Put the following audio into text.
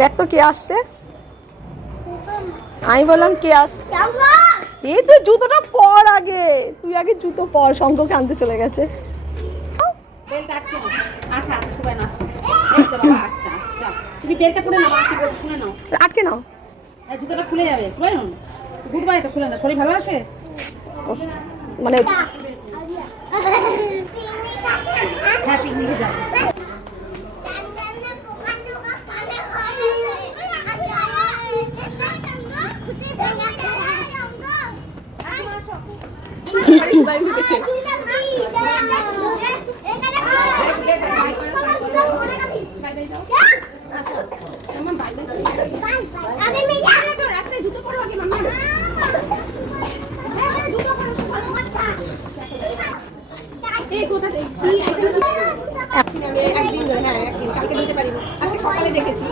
দেখ তো কে আসছে। আমি বললাম কে আসছে, এই তুই জুতোটা পর আগে, তুই আগে জুতো পর। শঙ্করকে আনতে চলে গেছে। আচ্ছা আচ্ছা সবাই নাচো। এই তো বাবা আচ্ছা আচ্ছা তুমি বেলটা খুলে নাও, কি বলছো শুনে নাও। আটকে নাও, এই জুতোটা খুলে যাবে, খুলে নাও। গুড বাই তো খুলে না, শরীর ভালো আছে? মানে হ্যাঁ পিকনিকে যাবো। রাস্তায় জুতো পরো আগে মাম্মা। এই কোথা থেকে একদিন হ্যাঁ একদিন কালকে দিতে পারিব, আজকে সকালে দেখেছি।